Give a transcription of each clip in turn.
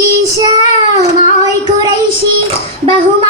இங்கீஷா Mai Qureshi பகுமா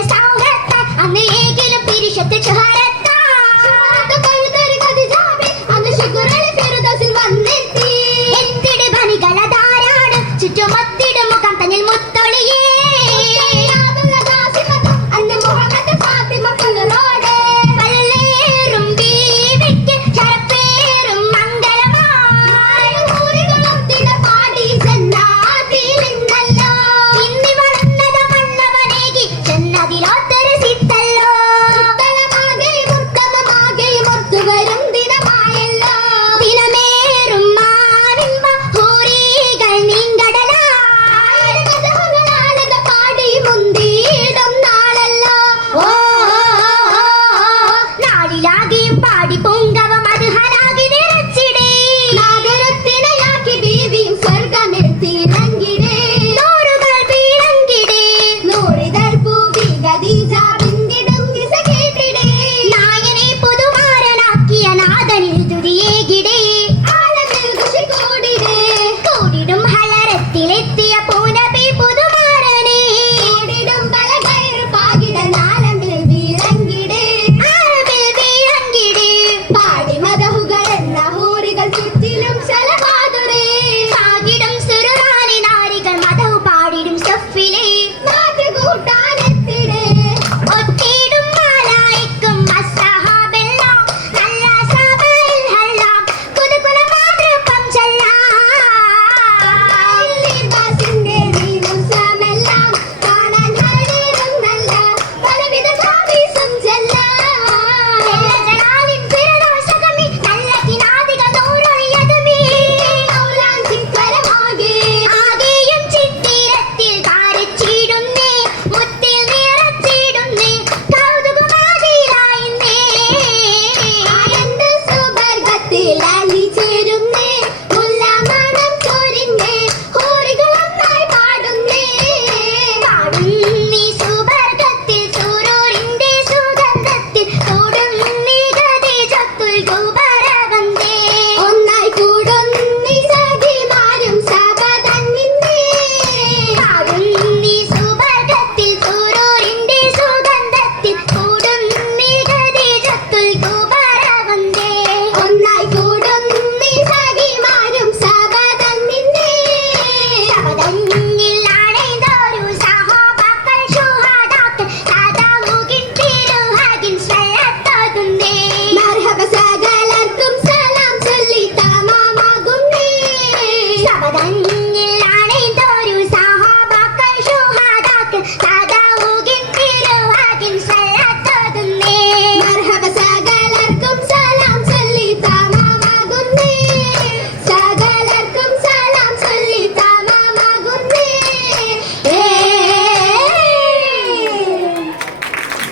Miss Donald 你来